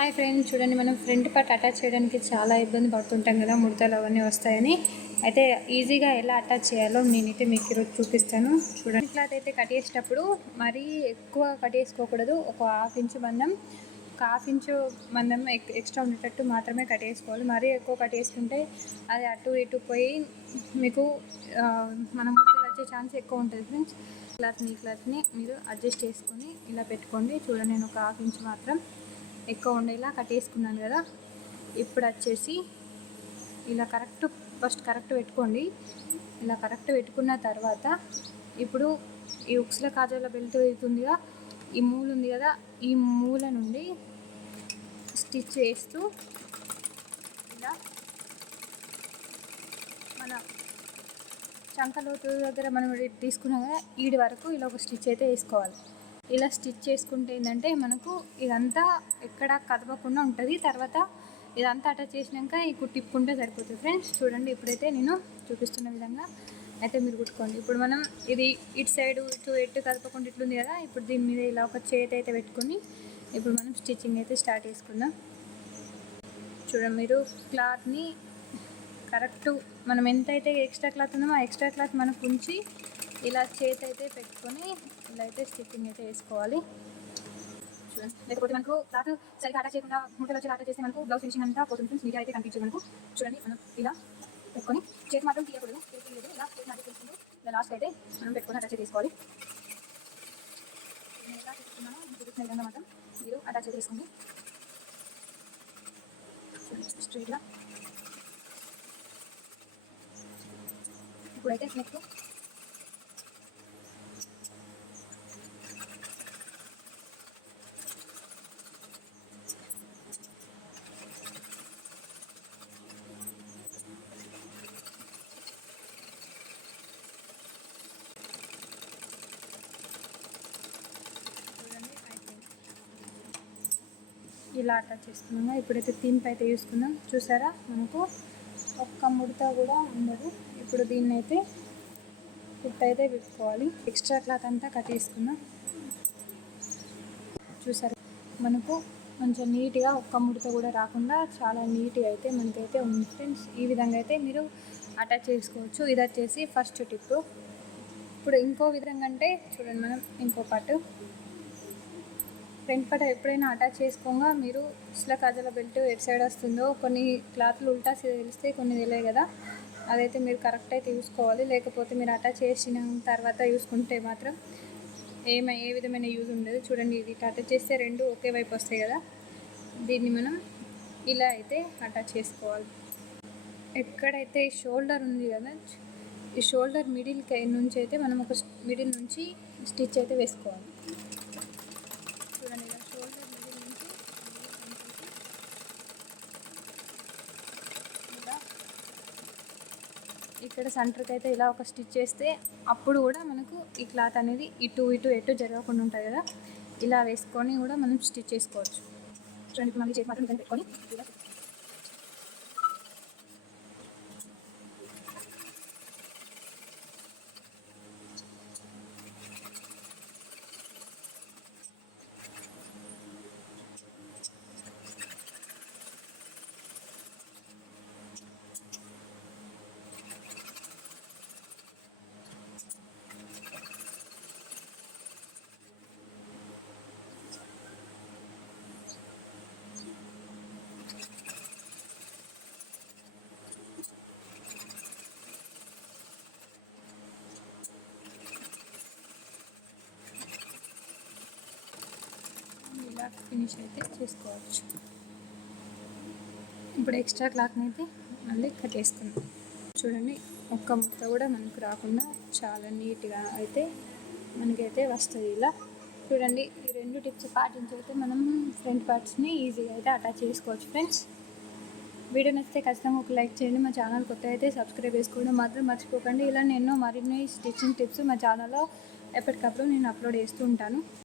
Hi friends. చూడండి మనం front part attach చేయడానికి చాలా ఇబ్బంది పడుతుంటాం కదా ముడతలు అవన్నీ వస్తాయని. అయితే ఈజీగా ఎలా అటాచ్ చేయాలో నేనైతే మీకు ఈరోజు చూపిస్తాను. చూడండి క్లాత్ అయితే కట్ చేసేటప్పుడు మరీ ఎక్కువ కట్ చేసుకోకూడదు. ఒక హాఫ్ ఇంచు మందం ఒక హాఫ్ ఇంచు మందం ఎక్- ఎక్స్ట్రా ఉండేటట్టు మాత్రమే కట్ చేసుకోవాలి. మరీ ఎక్కువ కట్ చేసుకుంటే అది అటు ఇటు పోయి మీకు మనం మన ముడతలు వచ్చే ఛాన్స్ ఎక్కువ ఉంటుంది ఫ్రెండ్స్. క్లాత్ని ఈ క్లాత్ని మీరు అడ్జస్ట్ చేసుకొని ఇలా పెట్టుకోండి. చూడండి నేను ఒక హాఫ్ ఇంచు మాత్రం ఎక్కువ ఉండేలా కట్టేసుకున్నాను కదా. ఇప్పుడు వచ్చేసి ఇలా కరెక్ట్ ఫస్ట్ కరెక్ట్ పెట్టుకోండి. ఇలా కరెక్ట్ పెట్టుకున్న తర్వాత ఇప్పుడు ఈ ఉక్స్ల కాజాల బెల్ట్ అవుతుందిగా ఈ మూల ఉంది కదా ఈ మూల నుండి స్టిచ్ చేస్తూ ఇలా మన చంకలోతు దగ్గర మనం తీసుకున్నాం కదా ఈడి వరకు ఇలా ఒక స్టిచ్ అయితే వేసుకోవాలి. ఇలా స్టిచ్ చేసుకుంటే ఏంటంటే మనకు ఇదంతా ఎక్కడ కదపకుండా ఉంటుంది. తర్వాత ఇదంతా అటాచ్ చేసినాక ఈ కుట్టి తిప్పుకుంటే సరిపోతుంది. ఫ్రెండ్స్ చూడండి ఇప్పుడైతే నేను చూపిస్తున్న విధంగా అయితే మీరు కుట్టుకోండి ఇప్పుడు మనం ఇది ఇటు సైడ్ ఇటు ఎటు కదపకుండా ఇట్లుంది కదా ఇప్పుడు దీని మీద ఇలా ఒక చేతి అయితే పెట్టుకొని ఇప్పుడు మనం స్టిచ్చింగ్ అయితే స్టార్ట్ చేసుకుందాం. చూడండి మీరు క్లాత్ని కరెక్ట్ మనం ఎంతైతే ఎక్స్ట్రా క్లాత్ ఉందో ఆ ఎక్స్ట్రా క్లాత్ మనకు ఉంచి ఇలా చేతి అయితే పెట్టుకొని ఇలా అయితే స్టిచ్చింగ్ అయితే వేసుకోవాలి. చూడండి లేకపోతే మనకు క్లాత్ సరిగ్గా అటాచ్ చేయకుండా ముట్టలు వచ్చి అటాచ్ చేస్తే మనకు బ్లౌజ్ ఫినిషింగ్ అంతా పోతుంది ఫ్రెండ్స్ మీడియా అయితే కనిపించదు మనకు. చూడండి మనం ఇలా పెట్టుకొని చేతి మాత్రం తీయకూడదు. తీయలేదు ఇలా చేతి అటాచ్ చేసుకుంటూ ఇలా లాస్ట్ అయితే మనం పెట్టుకొని అటాచ్ చేసుకోవాలి నేను ఎలా చేసుకున్నానో మీకు చూపించిన విధంగా మాత్రం మీరు అటాచ్ చేసుకోండి చూడండి స్ట్రైట్గా ఇప్పుడైతే నెక్స్ట్ ఇలా అటాచ్ చేసుకున్నాము ఇప్పుడైతే తింపు అయితే చూసుకుందాం చూసారా? మనకు ఒక్క ముడత కూడా ఉండదు. ఇప్పుడు దీన్ని అయితే కుట్ అయితే విప్పుకోవాలి ఎక్స్ట్రా క్లాత్ అంతా కట్ చేసుకుందాం. చూసారా? మనకు కొంచెం నీట్గా ఒక్క ముడత కూడా రాకుండా చాలా నీట్గా అయితే మనకైతే ఉంది ఫ్రెండ్స్. ఈ విధంగా అయితే మీరు అటాచ్ చేసుకోవచ్చు. ఇది వచ్చేసి ఫస్ట్ టిప్ ఇప్పుడు ఇంకో విధంగా అంటే చూడండి మనం ఇంకో పాటు. ఫ్రంట్ పట ఎప్పుడైనా అటాచ్ చేసుకోగా. మీరు ఇస్లా కాజల బెల్ట్ ఎటు సైడ్ వస్తుందో కొన్ని క్లాత్లు ఉల్టా తెలిస్తే కొన్ని తెలియదు కదా. అదైతే మీరు కరెక్ట్ అయితే చూసుకోవాలి లేకపోతే మీరు అటాచ్ చేసిన తర్వాత చూసుకుంటే మాత్రం ఏమై ఏ విధమైన యూజ్ ఉండదు. చూడండి ఇది అటాచ్ చేస్తే రెండు ఒకే వైపు వస్తాయి కదా. దీన్ని మనం ఇలా అయితే అటాచ్ చేసుకోవాలి. ఎక్కడైతే షోల్డర్ ఉంది కదా ఈ షోల్డర్ మిడిల్ నుంచి అయితే మనం ఒక మిడిల్ నుంచి స్టిచ్ అయితే వేసుకోవాలి చూడండి ఇలా షోల్డర్ మిడిల్ నుంచి ఇలా ఇక్కడ సెంటర్కి అయితే ఇలా ఒక స్టిచ్ చేస్తే అప్పుడు కూడా మనకు ఈ క్లాత్ అనేది ఇటు ఇటు ఎటు జరగకుండా ఉంటుంది కదా. ఇలా వేసుకొని కూడా మనం స్టిచ్ చేసుకోవచ్చు. చూడండి మాత్రం పెట్టుకొని ఇలా ఇలా ఫినిష్ అయితే చేసుకోవచ్చు. ఇప్పుడు ఎక్స్ట్రా క్లాత్ని అయితే మళ్ళీ కట్ చేసుకుందాం. చూడండి ఒక్క ముక్క కూడా మనకు రాకుండా చాలా నీట్గా అయితే మనకైతే వస్తుంది ఇలా. చూడండి ఈ రెండు టిప్స్ పాటించి అయితే మనం ఫ్రంట్ పార్ట్స్ని ఈజీగా అయితే అటాచ్ చేసుకోవచ్చు ఫ్రెండ్స్. వీడియో నచ్చితే ఖచ్చితంగా ఒక లైక్ చేయండి. మా ఛానల్ కొత్త అయితే సబ్స్క్రైబ్ చేసుకోవడం మాత్రం మర్చిపోకండి. ఇలా నేను మరిన్ని స్టిచ్చింగ్ టిప్స్ మా ఛానల్లో ఎప్పటికప్పుడు నేను అప్లోడ్ చేస్తూ ఉంటాను.